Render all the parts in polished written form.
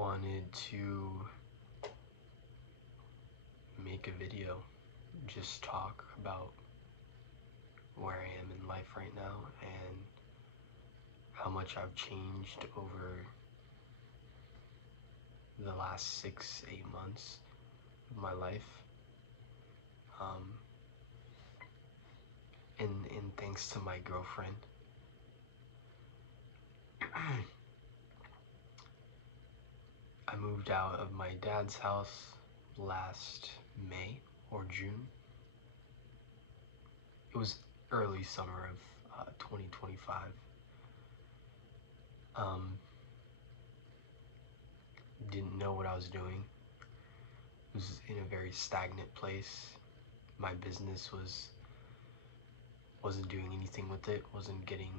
wanted to make a video, just talk about where I am in life right now and how much I've changed over the last 6-8 months of my life. And thanks to my girlfriend. I moved out of my dad's house last May or June. It was early summer of 2025. Didn't know what I was doing. Was in a very stagnant place. My business wasn't doing anything with it. Wasn't getting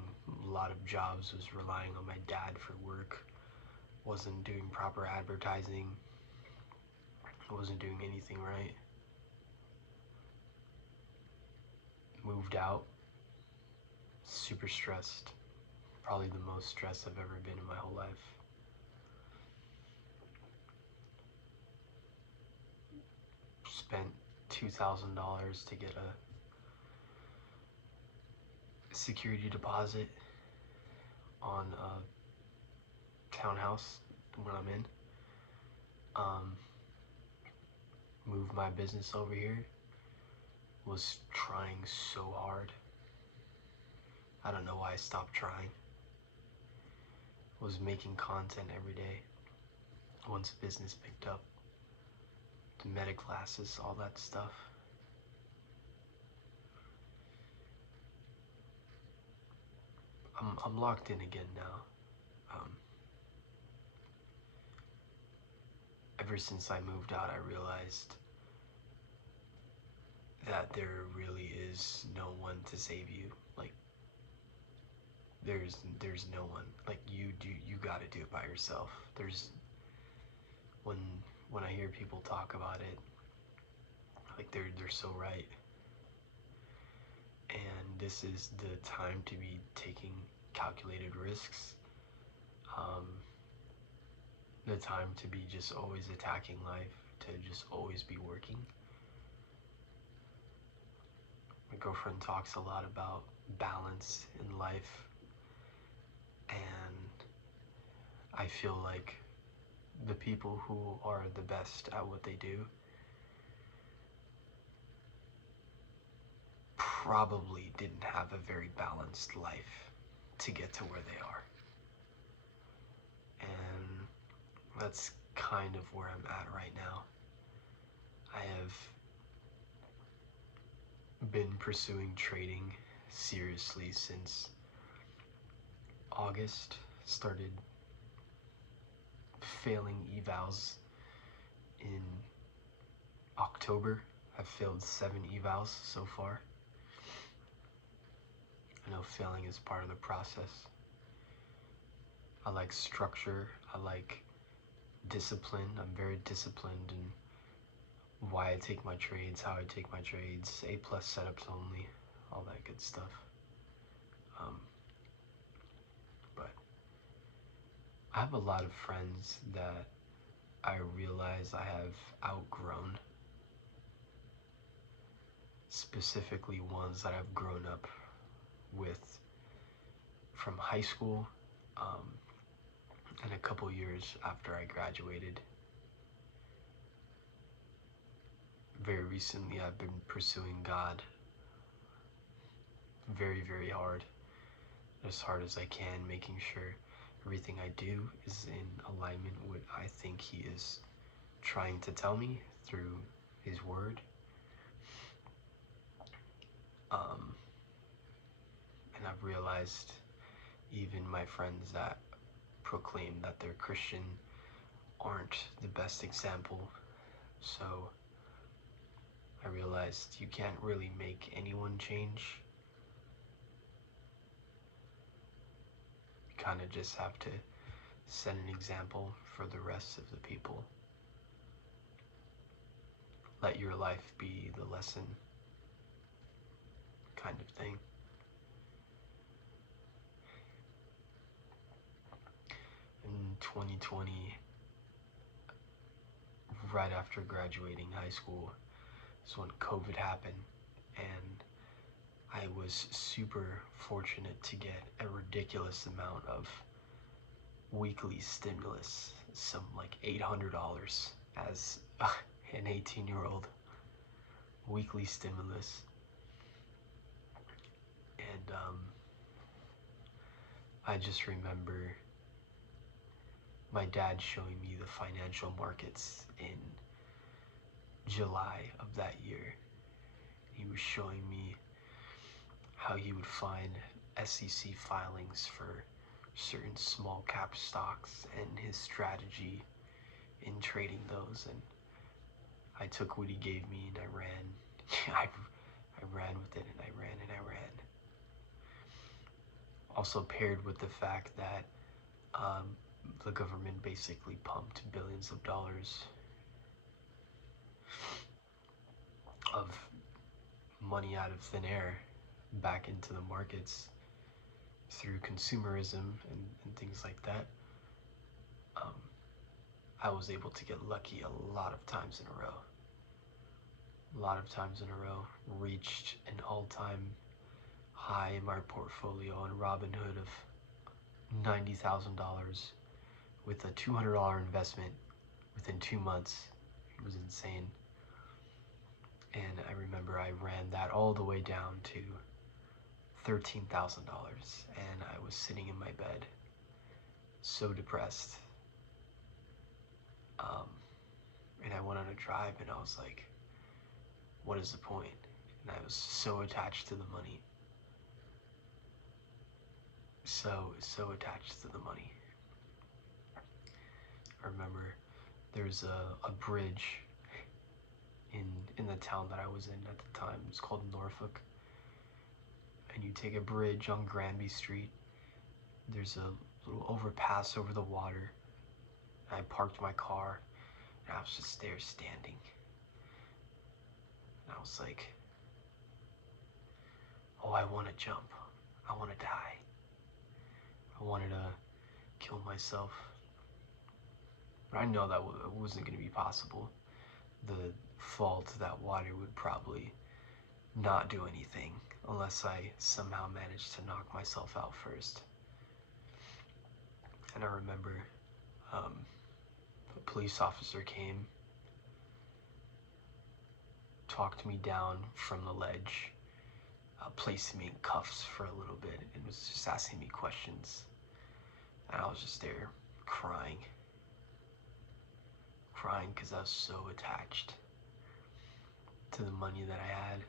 a lot of jobs. Was relying on my dad for work. Wasn't doing proper advertising. Wasn't doing anything right. Moved out. Super stressed. Probably the most stressed I've ever been in my whole life. Spent $2,000 to get a security deposit on a townhouse when I'm in. Moved my business over here. Was trying so hard. I don't know why I stopped trying. Was making content every day. Once business picked up, the meta classes, all that stuff. I'm locked in again now. Ever since I moved out, I realized that there really is no one to save you. Like, there's no one. Like, you gotta do it by yourself. When I hear people talk about it, like they're so right. And this is the time to be taking calculated risks. The time to be just always attacking life, to just always be working. My girlfriend talks a lot about balance in life, and I feel like the people who are the best at what they do probably didn't have a very balanced life to get to where they are. And that's kind of where I'm at right now. I have been pursuing trading seriously since August. Started failing evals in October. I've failed 7 evals so far. I know failing is part of the process. I like structure. I like discipline. I'm very disciplined in why I take my trades, how I take my trades, A+ setups only, all that good stuff. But I have a lot of friends that I realize I have outgrown. Specifically ones that I've grown up with from high school, and a couple years after I graduated. Very recently, I've been pursuing God very, very hard, as hard as I can, making sure everything I do is in alignment with what I think He is trying to tell me through His Word. And I've realized even my friends that proclaim that they're Christian aren't the best example. So I realized you can't really make anyone change. You kind of just have to set an example for the rest of the people. Let your life be the lesson, kind of thing. In 2020, right after graduating high school is when COVID happened, and I was super fortunate to get a ridiculous amount of weekly stimulus, some like $800 as an 18-year-old, weekly stimulus. And I just remember my dad showing me the financial markets in July of that year. He was showing me how he would find SEC filings for certain small cap stocks and his strategy in trading those. And I took what he gave me and I ran. I ran with it, and I ran and I ran. Also paired with the fact that the government basically pumped billions of dollars of money out of thin air back into the markets through consumerism and things like that. I was able to get lucky a lot of times in a row. Reached an all-time high in my portfolio on Robinhood of $90,000 with a $200 investment within 2 months. It was insane. And I remember I ran that all the way down to $13,000, and I was sitting in my bed, so depressed. And I went on a drive, and I was like, what is the point? And I was so attached to the money. So attached to the money. I remember there's a bridge in the town that I was in at the time. It's called Norfolk. And you take a bridge on Granby Street. There's a little overpass over the water. And I parked my car, and I was just there standing. And I was like, oh, I want to jump. I want to die. I wanted to kill myself. But I know that wasn't going to be possible. The fall to that water would probably not do anything unless I somehow managed to knock myself out first. And I remember a police officer came, talked me down from the ledge, placed me in cuffs for a little bit, and was just asking me questions. And I was just there crying because I was so attached to the money that I had.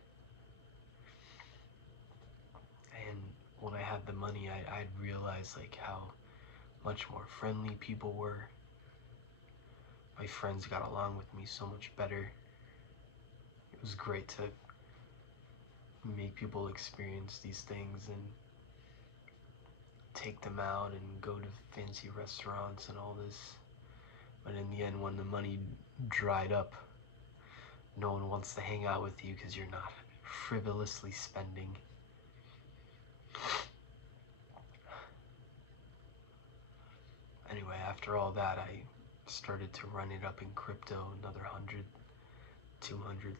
And when I had the money, I'd realized like how much more friendly people were. My friends got along with me so much better. It was great to make people experience these things and take them out and go to fancy restaurants and all this. But in the end, when the money dried up, no one wants to hang out with you because you're not frivolously spending. Anyway, after all that, I started to run it up in crypto, another $100,000, $200,000,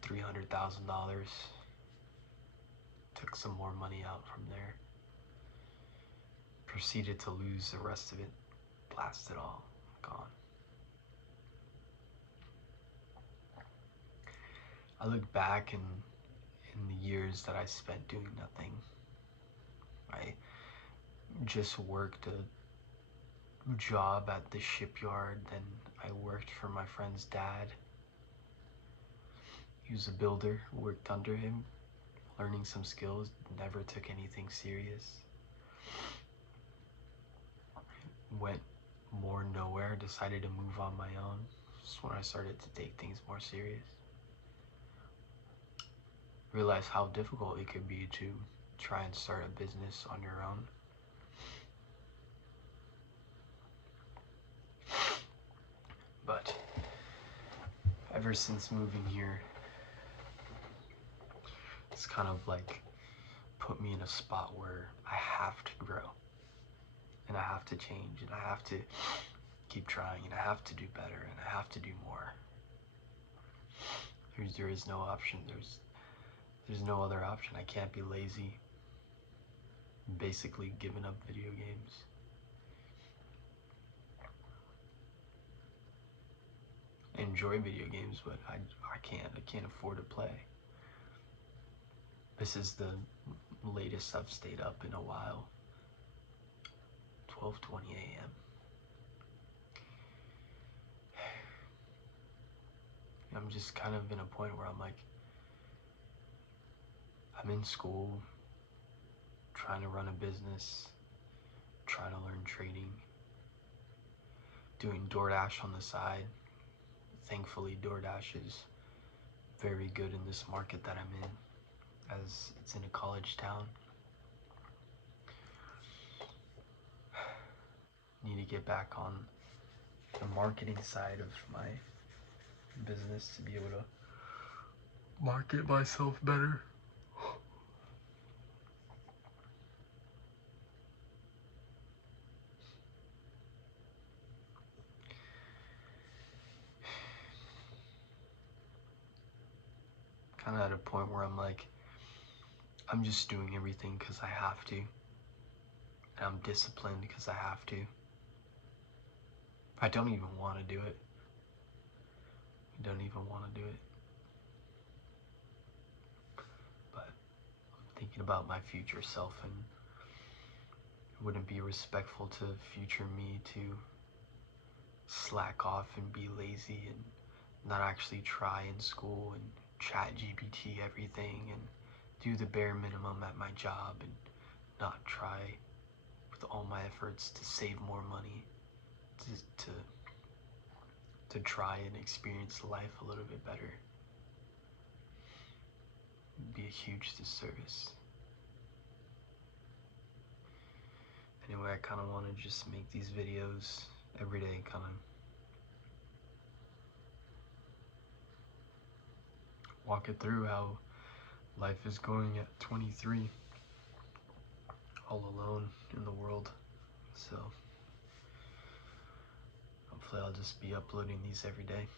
$300,000. Took some more money out from there. Proceeded to lose the rest of it. Blasted all. Gone. I look back in the years that I spent doing nothing. I just worked a job at the shipyard, then I worked for my friend's dad. He was a builder, worked under him, learning some skills, never took anything serious. Went more nowhere, decided to move on my own. Just when I started to take things more serious. Realized how difficult it could be to try and start a business on your own. But ever since moving here, it's kind of like put me in a spot where I have to grow, and I have to change, and I have to keep trying, and I have to do better, and I have to do more. There is no option. There's no other option. I can't be lazy. I'm basically giving up video games. I enjoy video games, but I can't afford to play. This is the latest I've stayed up in a while. 12:20 a.m. I'm just kind of in a point where I'm like, I'm in school, trying to run a business, trying to learn trading, doing DoorDash on the side. Thankfully, DoorDash is very good in this market that I'm in, as it's in a college town. Need to get back on the marketing side of my business to be able to market myself better. Kind of at a point where I'm like, I'm just doing everything because I have to. And I'm disciplined because I have to. I don't even want to do it. I don't even want to do it. But I'm thinking about my future self, and it wouldn't be respectful to future me to slack off and be lazy and not actually try in school and ChatGPT everything and do the bare minimum at my job and not try with all my efforts to save more money, to try and experience life a little bit better. It'd be a huge disservice. Anyway, I kind of want to just make these videos every day, kind of walk it through how life is going at 23, all alone in the world. So hopefully I'll just be uploading these every day.